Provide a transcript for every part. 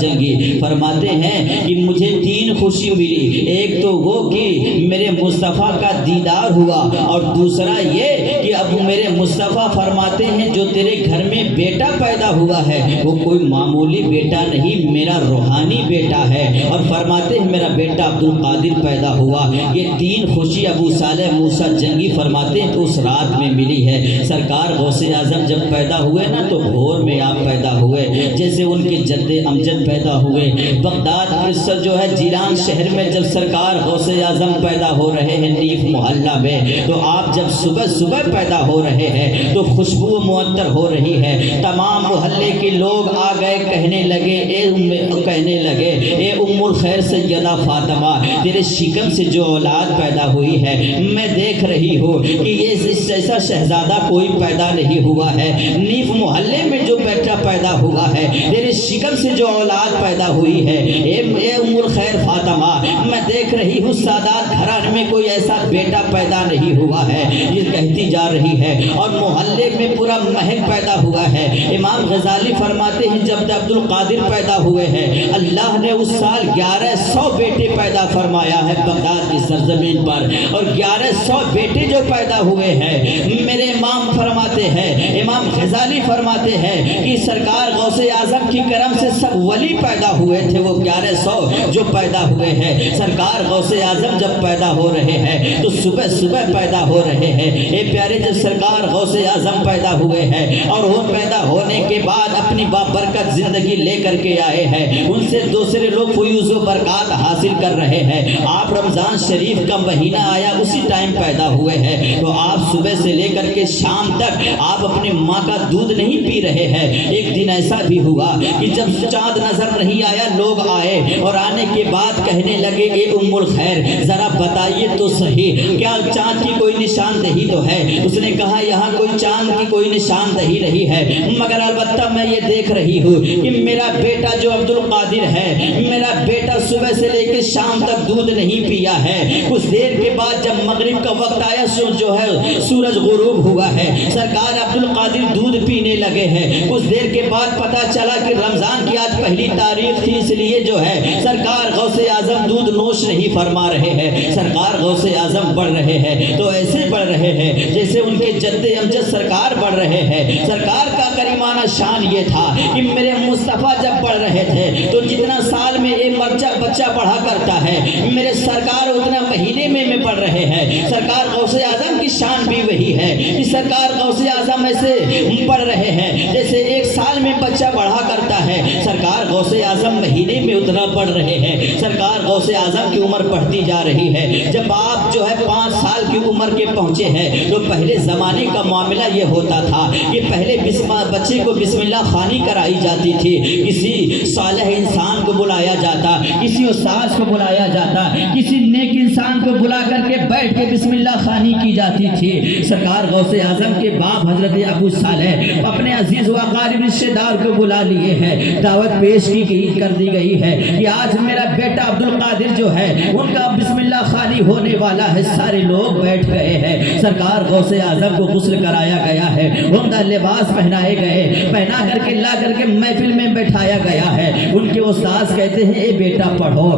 جنگی فرماتے ہیں کہ مجھے 3 خوشی ملی، ایک تو وہ کہ میرے مصطفیٰ کا دیدار ہوا، اور دوسرا یہ کہ اب میرے مصطفیٰ فرماتے ہیں جو تیرے گھر میں بیٹا پیدا ہوا ہے وہ کوئی معمولی بیٹا نہیں، میرا روحانی بیٹا ہے، اور فرماتے ہیں میرا بیٹا عبد القادر پیدا ہوا۔ یہ 3 خوشی ابو صالح موسیٰ جنگی فرماتے ہیں تو اس رات میں ملی ہے۔ سرکار غوث اعظم جب پیدا ہوئے نا تو بھور میں آپ پیدا ہوئے، جیسے ان کے جد امجد پیدا ہوئے۔ بغداد قصہ جو ہے جیلان شہر میں جب سرکار غوث اعظم پیدا ہو رہے ہیں نیف محلہ میں، تو آپ جب صبح صبح پیدا ہو رہے ہیں تو خوشبو معطر ہو رہی ہے، تمام محلے کے لوگ آ گئے، کہنے لگے اے ام الخیر سیدہ فاطمہ، تیرے شکم سے جو اولاد پیدا ہوئی ہے میں دیکھ رہی ہوں کہ یہ اس جیسا شہزادہ کوئی پیدا نہیں ہوا ہے، نیف محلے میں جو بیٹا پیدا ہوا ہے تیرے شکم سے جو اولاد پیدا ہوئی ہے، اے ام الخیر فاطمہ میں دیکھ رہی ہوں سادات گھرانے میں کوئی ایسا بیٹا پیدا نہیں ہوا ہے، یہ کہتی جا رہی ہے، اور محلے میں پورا مہک پیدا ہوا ہے۔ امام غزالی فرماتے ہیں جب عبد القادر پیدا ہوئے ہیں اللہ نے اس سال 1100 بیٹے پیدا فرمایا ہے بغداد کی سرزمین پر، اور 1100 بیٹے جو پیدا ہوئے ہیں میرے امام فرماتے ہیں، امام غزالی فرماتے ہیں کہ سرکار غوث اعظم کی کرم سے سب ولی پیدا ہوئے تھے، وہ 1100 جو پیدا ہوئے ہیں۔ سرکار غوث اعظم جب پیدا ہو رہے ہیں تو صبح صبح پیدا ہو رہے ہیں۔ اے پیارے جب سرکار غوث اعظم پیدا ہوئے ہیں اور وہ پیدا ہونے کے بعد اپنی بابرکت زندگی لے کر کے آئے ہیں، ان سے دوسرے لوگ فیوز و برکات حاصل کر رہے ہیں۔ آپ رمضان شریف کا مہینہ آیا اسی ٹائم پیدا ہوئے ہیں، تو آپ صبح سے لے کر کے شام تک آپ اپنی ماں کا دودھ نہیں پی رہے ہیں۔ ایک دن ایسا بھی ہوا کہ جب چاند نظر نہیں آیا لوگ آئے، اور آنے کے بعد کہنے لگے اے ام الخیر ذرا بتائیے تو صحیح کیا چاند کی کوئی نشاندہی تو ہے؟ اس نے کہا یہاں کوئی چاند کی کوئی نشاندہی نہیں ہے، مگر البتہ میں یہ دیکھ رہی ہوں کہ میرا بیٹا جو عبد القادر ہے، میرا بیٹا صبح سے لے کے شام تک دودھ نہیں پیا ہے۔ کچھ دیر کے بعد جب مغرب کا وقت آیا جو ہے سورج غروب ہوا ہے، سرکار عبد القادر دودھ پینے لگے ہیں۔ کچھ دیر کے بعد پتہ چلا کہ رمضان کی آج پہلی تاریخ تھی، اس لیے جو ہے سرکار غوث اعظم دودھ نوش نہیں فرما رہے ہیں، سرکار غوث اعظم بڑھ رہے ہیں تو ایسے بڑھ رہے ہیں جیسے ان کے جد امجد سرکار بڑھ رہے ہیں۔ سرکار کا کریمانہ شان یہ تھا کہ میرے مصطفیٰ جب بڑھ رہے تھے تو جتنا سال میں ایک بچہ بڑھا کرتا ہے میرے سرکار اتنا مہینے میں بڑھ رہے ہیں۔ سرکار غوث اعظم کی شان بھی وہی ہے کہ سرکار غوث اعظم ایسے بڑھ رہے ہیں جیسے ایک سال میں بچہ بڑھا کرتا ہے، سرکار غوث اعظم مہینے میں اتنا بڑھ رہے ہیں۔ سرکار غوث اعظم کی عمر بڑھتی جا رہی ہے۔ جب آپ جو ہے 5 سال کی عمر کے پہنچے ہیں تو پہلے زمانے کا معاملہ یہ ہوتا تھا کہ پہلے بچے کو بسم اللہ خوانی کرائی جاتی تھی، کسی صالح انسان کو بلایا جاتا، کسی استاذ کو بلایا جاتا، کسی نیک انسان کو بلا کر کے بیٹھ کے بسم اللہ خوانی کی جاتی تھی۔ سرکار غوث اعظم کے باپ حضرت ابو صالح اپنے عزیز و اقارب رشتہ دار کو بلا لیے ہیں، دعوت پیش کر دی گئی ہے کہ آج میرا بیٹا عبد القادر جو ہے ان کا بسم اللہ خوانی ہونے والا ہے۔ سارے لوگ بیٹھ گئے ہیں، سرکار غوث اعظم کو غسل کرایا گیا ہے، عمدہ لباس پہنائے گئے، پہنا کر کے لا کر کے محفل میں بیٹھایا گیا ہے۔ ان کے استاذ کہتے ہیں اے بیٹا پڑھو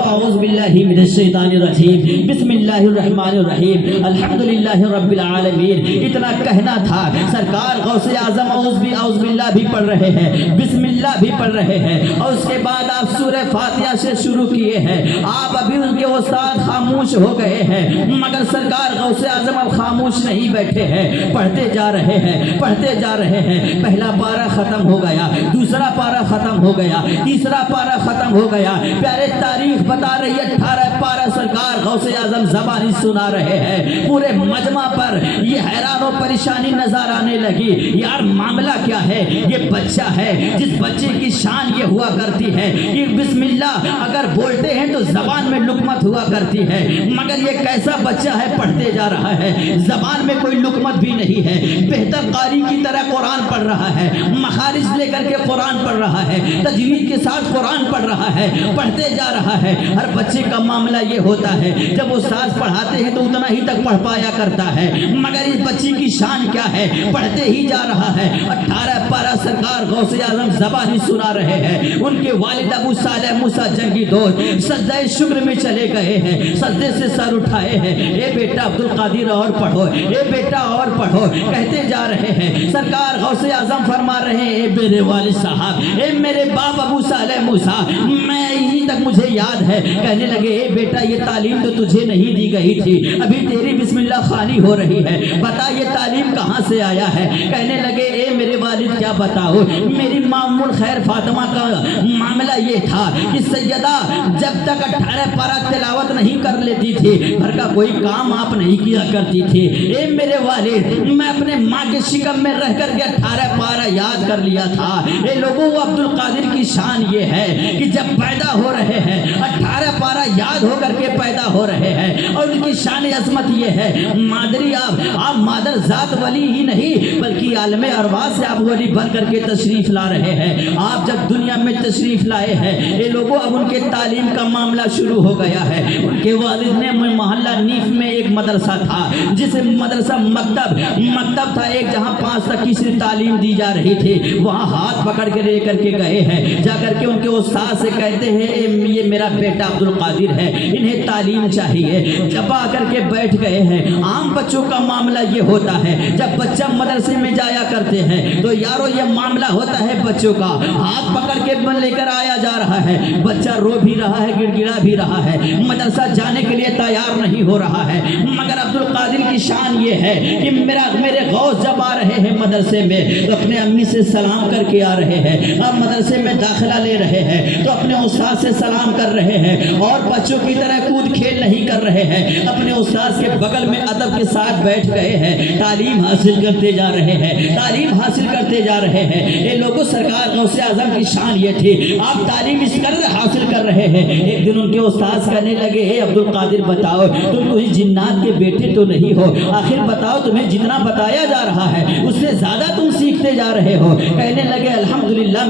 اعوذ باللہ من الشیطان الرجیم بسم اللہ الرحمن الرحیم الحمدللہ رب العالمین، اتنا کہنا تھا۔ سرکار غوث اعظم اعوذ باللہ بھی پڑھ رہے ہیں، بسم اللہ بھی پڑھ رہے ہیں، اور اس کے بعد آپ سورہ فاتحہ سے شروع کیے ہیں۔ آپ ابھی ان کے استاد خاموش ہو گئے ہیں، مگر سرکار غوث اعظم اب خاموش نہیں بیٹھے ہیں، پڑھتے جا رہے ہیں، پڑھتے جا رہے ہیں۔ پہلا پارہ ختم ہو گیا، دوسرا پارہ ختم ہو گیا، تیسرا پارہ ختم ہو گیا۔ پیارے تاریخ بتا رہی ہے 18 پارہ سرکار غوث اعظم زبانی سنا رہے ہیں۔ پورے مجمع پر یہ حیران و پریشانی نظر آنے لگی، یار معاملہ کیا ہے؟ یہ بچہ ہے جس بچے کی شان یہ ہوا کرتی ہے کہ بسم اللہ اگر بولتے ہیں تو زبان میں لقمت ہوا کرتی ہے، مگر یہ کیسا بچہ ہے پڑھتے جا رہا ہے، زبان میں کوئی لقمت بھی نہیں ہے، بہتر قاری کی طرح قرآن پڑھ رہا ہے، مخارج لے کر کے قرآن پڑھ رہا ہے، تجوید تجوید کے ساتھ قرآن پڑھ رہا ہے، پڑھتے جا رہا ہے۔ ہر بچے کا معاملہ یہ ہوتا ہے، جب استاد پڑھاتے ہیں تو اتنا ہی تک پڑھ پایا کرتا ہے، مگر اس بچی کی شان کیا ہے، پڑھتے ہی جا رہا ہے۔ 18 پارہ سرکار غوث اعظم زبانی سنا رہے ہیں۔ ان کے والد ابو صالح موسیٰ جنگی دوست سجدہ شکر میں چلے گئے ہیں، سجدے سے سر اٹھائے ہیں، اے بیٹا عبد القادر اور پڑھو، اے بیٹا اور پڑھو، کہتے جا رہے ہیں۔ سرکار غوث اعظم فرما رہے ہیں، اے میرے والد صاحب، اے میرے باپ ابو صالح موسیٰ، میں یہیں تک مجھے یاد ہے۔ کہنے لگے، اے بیٹا یہ تعلیم تو تجھے نہیں دی گئی تھی، ابھی تیری بسم اللہ خوانی ہو رہی ہے، بتا یہ تعلیم کہاں سے آیا ہے؟ کہنے لگے، اے میرے والد کیا بتاؤ، میری مام الخیر فاطمہ کا معاملہ یہ تھا کہ سیدہ جب تک 18 پارہ تلاوت نہیں کر لیتی تھی گھر کا کوئی کام آپ نہیں کیا کرتی تھی۔ اے میرے والد، میں اپنے ماں کے شکم میں رہ کر کے 18 پارہ یاد کر لیا تھا۔ اے لوگوں، عبد القادر کی شان یہ ہے کہ جب پیدا ہو رہے ہیں 18 پارہ یاد ہو کر کے پیدا ہو رہے ہیں، اور ان کی شان عظمت یہ ہے، مادری آپ مادر ذات ولی ہی نہیں بلکہ عالم ارواح سے آپ ولی بن کر کے تشریف لا رہے ہیں۔ آپ جب دنیا میں تشریف لائے ہیں، یہ لوگوں اب ان کے تعلیم کا معاملہ شروع ہو گیا ہے۔ ان کے والد نے محلہ نیف میں ایک مدرسہ تھا، جسے مدرسہ مکتب تھا ایک، جہاں 5 تک کی صرف تعلیم دی جا رہی تھی۔ وہاں ہاتھ پکڑ کے لے کر کے گئے ہیں، جا کر کے ان کے استاد سے کہتے ہیں، یہ میرا بیٹا عبد القادر ہے، انہیں تعلیم چاہیے۔ جب آ کر کے بیٹھ گئے ہیں، عام بچوں کا معاملہ یہ ہوتا ہے، جب بچہ مدرسے میں جایا کرتے ہیں تو یارو یہ معاملہ ہوتا ہے بچوں کا، ہاتھ پکڑ کے لے کر آیا جا رہا ہے، بچہ رو بھی رہا ہے، گڑ گڑا بھی رہا ہے، مدرسہ جانے کے لیے تیار نہیں ہو رہا ہے۔ مگر عبد القادر کی شان یہ ہے کہ میرے غوث جب آ رہے ہیں مدرسے میں تو اپنے امی سے سلام کر کے آ رہے ہیں، اب مدرسے میں داخلہ لے رہے ہیں تو اپنے استاد سے سلام کر رہے ہیں، اور بچوں کی طرح کود کھیل نہیں کر رہے ہیں، اپنے استاد کے بغل میں ادب کے ساتھ بیٹھ گئے ہیں، تعلیم حاصل کرتے جا رہے ہیں، تعلیم حاصل کرتے جا رہے ہیں۔ یہ لوگوں سرکار غوث اعظم کی شان یہ تھی، آپ تعلیم اس قدر حاصل کر رہے ہیں۔ ایک دن ان کے استاد کہنے لگے، اے عبد القادر بتاؤ، تم کوئی جنات کے بیٹے تو نہیں ہو، آخر بتاؤ تمہیں جتنا بتایا جا رہا ہے اس سے زیادہ تم سیکھتے جا رہے ہو؟ کہنے لگے، الحمدللہ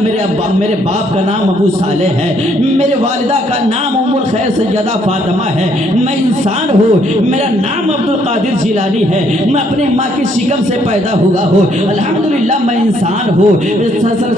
میرے باپ کا نام ابو صالح ہے، میرے والدہ کا نام ام الخیر سیدہ فاطمہ ہے، میں انسان ہوں، میرا نام عبد القادر جیلانی ہے، میں اپنی ماں کی شکم سے پیدا ہوا ہوں، الحمدللہ میں انسان ہوں۔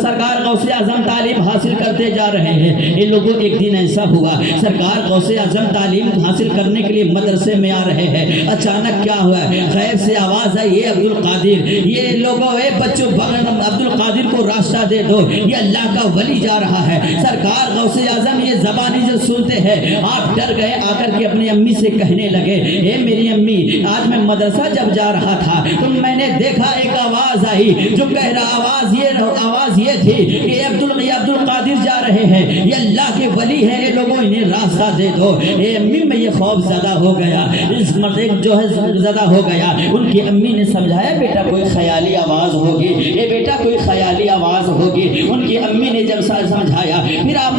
سرکار غوث اعظم تعلیم حاصل کرتے جا رہے ہیں۔ ان لوگوں ایک دن ایسا ہوا، سرکار غوث اعظم تعلیم حاصل کرنے کے لیے مدرسے میں آ رہے ہیں، اچانک کیا ہوا، غیب سے آواز آئی، یہ عبد القادر، یہ لوگوں اے بچوں عبد القادر کو راستہ دے دو، یہ اللہ کا ولی جا رہا ہے۔ سرکار غوث اعظم یہ زبانی جو سنتے ہیں آپ ڈر گئے، آ کر کے اپنی امی سے کہنے لگے، اے میری امی، آج میں مدرسہ جب جا رہا تھا تو میں نے دیکھا ایک آواز آئی جو کہہ رہا، آواز یہ تھی کہ عبد القادر جا رہے ہیں، یہ اللہ کے ولی ہیں، یہ لوگوں انہیں راستہ دے دو۔ اے امی، میں یہ خوف زدہ ہو گیا، اس مرد جو ہے زدہ ہو گیا۔ ان کی امی نے سمجھایا، بیٹا کوئی خیالی آواز ہوگی، اے بیٹا کوئی خیالی آواز ہوگی۔ ان کی امی نے جب سمجھایا، پھر آپ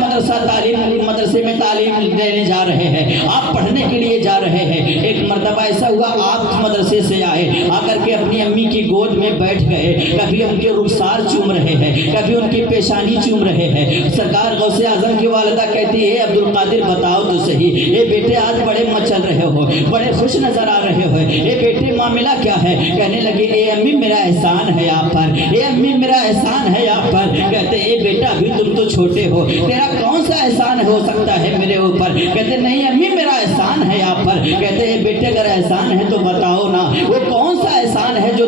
مدرسے میں تعلیم دینے جا رہے ہیں، آپ پڑھنے کے لیے جا رہے ہیں۔ ایک مرتبہ ایسا ہوا، آپ مدرسے سے آئے، آ کر کے اپنی امی کی گود میں بیٹھ گئے، کبھی ان کے رخسار چوم رہے ہیں، کبھی ان کی پیشانی چوم رہے ہیں۔ سرکار غوث اعظم کی والدہ کہتی ہے، عبد القادر بتاؤ تو صحیح، اے بیٹے آج بڑے مچل رہے ہو، بڑے خوش نظر آ رہے ہو، اے بیٹے معاملہ کیا ہے؟ کہنے لگے، اے امی میرا احسان ہے آپ پر، اے امی میرا احسان ہے آپ پر۔ کہتے، اے بیٹا ابھی تم تو چھوٹے ہو، تیرا کون سا احسان ہو سکتا ہے میرے اوپر؟ کہتے، نہیں امی میرا احسان ہے آپ پر۔ کہتے، اے بیٹے اگر احسان ہے تو بتاؤ نا، وہ کون سا احسان ہے جو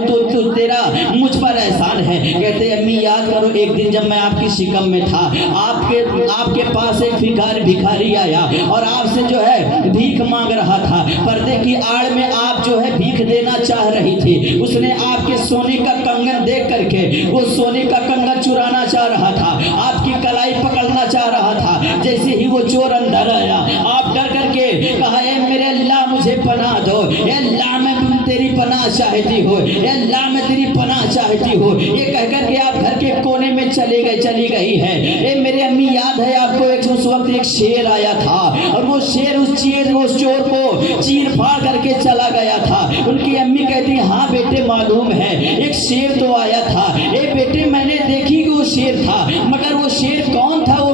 تیرا مجھ پر احسان ہے؟ کہتے، امی یاد کرو، ایک دن جب میں آپ کی شکم میں تھا، آپ کے پاس ایک بھکاری آیا اور آپ سے جو ہے بھیک مانگ رہا تھا، پردے کی آڑ میں آپ جو ہے بھیک دینا چاہ رہی تھی، اس نے آپ کے سونے کا کنگن دیکھ کر کے وہ سونے کا کنگن چرانا چاہ رہا تھا، آپ کی کلائی پکڑنا چاہ رہا تھا۔ جیسے ہی وہ چور اندر آیا، آپ ڈر کر کے کہا، اے میرے اللہ مجھے پناہ دو، اے اللہ میں تیری پناہ چاہتی ہو، اے اللہ میں تیری پناہ چاہتی ہو۔ یہ کہہ کر کے آپ گھر کے کونے میں چلی گئی ہے۔ اے میرے امی یاد ہے آپ کو، اس وقت ایک شیر آیا تھا اور وہ شیر اس چور کو چیر پھاڑ کر کے چلا گیا تھا۔ ان کی امی کہتی ہیں، ہاں بیٹے معلوم ہے ایک شیر تو آیا تھا، اے بیٹے میں نے دیکھی کہ وہ شیر تھا، مگر وہ شیر کون تھا وہ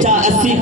80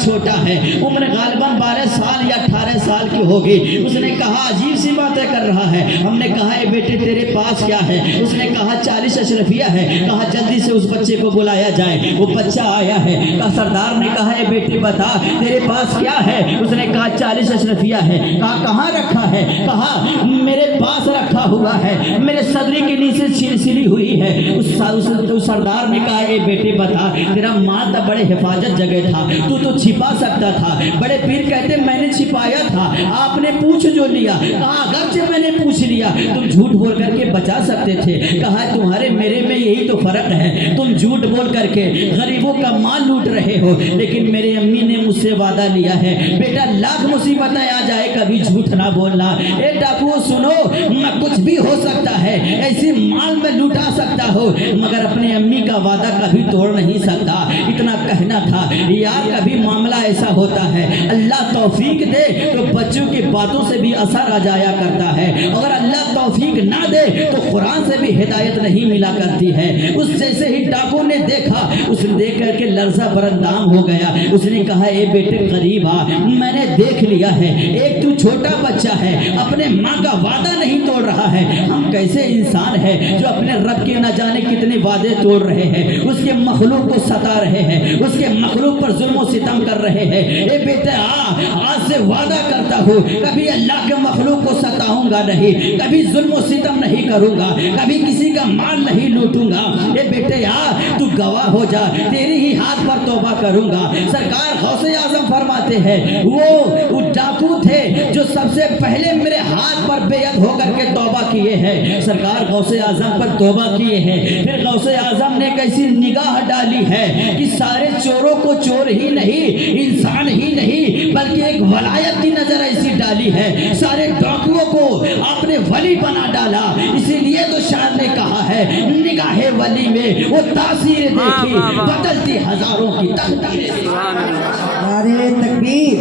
چھوٹا ہے، عمر غالباً 12 سال یا 18 سال کی ہوگی۔ اس نے کہا عجیب سی باتیں کر رہا ہے۔ ہم نے کہا اے بیٹے تیرے پاس کیا ہے؟ اس نے کہا 40 اشرفیہ ہے۔ کہا جلدی سے اس بچے کو بلایا جائے۔ وہ بچہ آیا ہے۔ کہا سردار نے کہا اے بیٹے بتا تیرے پاس کیا ہے؟ اس نے کہا 40 اشرفیہ ہے۔ کہا کہاں رکھا ہے؟ کہا میرے پاس رکھا ہوا ہے، میرے صدری کے نیچے سلی ہوئی ہے۔ اس سردار نے کہا اے بیٹے بتا تیرا مال تو بڑے حفاظت جگہ تھا، تو چھپا سکتا تھا۔ بڑے پیر کہتے میں نے چھپایا تھا، آپ نے پوچھ جو لیا۔ کہا اگرچہ میں نے پوچھ لیا تم جھوٹ بول کر کے بچا سکتے تھے۔ کہا تمہارے میرے میں یہی تو فرق ہے، تم جھوٹ بول کر کے غریبوں کا مال لوٹ رہے ہو، لیکن میرے امی نے مجھ سے وعدہ لیا ہے بیٹا لاکھ مصیبتیں آ جائے کبھی جھوٹ نہ بولنا۔ اے ڈاکو سنو، میں کچھ بھی ہو سکتا ہے، ایسی مال میں لوٹا سکتا ہو، مگر اپنے امی کا وعدہ کبھی توڑ نہیں سکتا۔ اتنا کہنا تھا یار، کبھی معاملہ ایسا ہوتا ہے اللہ توفیق دے تو بچوں کی باتوں سے بھی اثر آ جایا کرتا ہے، اگر اللہ توفیق نہ دے تو قرآن سے بھی ہدایت نہیں ملا کرتی ہے۔ اس جیسے ہی ڈاکو نے دیکھا، اس نے دیکھ کر کے لرزہ برندام ہو گیا۔ اس نے کہا اے بیٹے قریب آ، میں نے دیکھ لیا ہے ایک تو چھوٹا بچہ ہے، اپنے ماں کا وعدہ نہیں توڑ رہا ہے۔ ہم کیسے انسان ہیں جو اپنے رب کے نہ جانے کتنے وعدے توڑ رہے ہیں، اس کے مخلوق کو ستا رہے ہیں، اس کے مخلوق پر ظلم و ستم کر رہے ہیں۔ اے بیٹے آج سے وعدہ کرتا ہوں کبھی اللہ کے مخلوق کو ستاؤں گا نہیں، کبھی ظلم و ستم نہیں کروں گا، کبھی کسی کا مال نہیں لوٹوں گا۔ اے بیٹے تو گواہ ہو جا، تیری ہی ہاتھ پر توبہ کروں گا۔ سرکار غوث اعظم فرماتے ہیں وہ ڈاکو تھے جو سب سے پہلے میرے ہاتھ پر بیعت ہو کر کے توبہ کیے ہیں۔ سرکار غوث اعظم پر توبہ کیے ہیں، پھر غوث اعظم نے ایک ایسی نگاہ ڈالی ہے کہ سارے چوروں کو چور ہی نہیں، انسان ہی نہیں، بلکہ ایک ولایت کی نظر ایسی ڈالی ہے، سارے ڈاکوؤں کو آپ نے ولی بنا ڈالا۔ اسی لیے تو شاعر نے کہا ہے نگاہ ولی میں وہ تاثیر دیکھی بدلتی ہزاروں کی تقدیریں۔ نعرہ تکبیر۔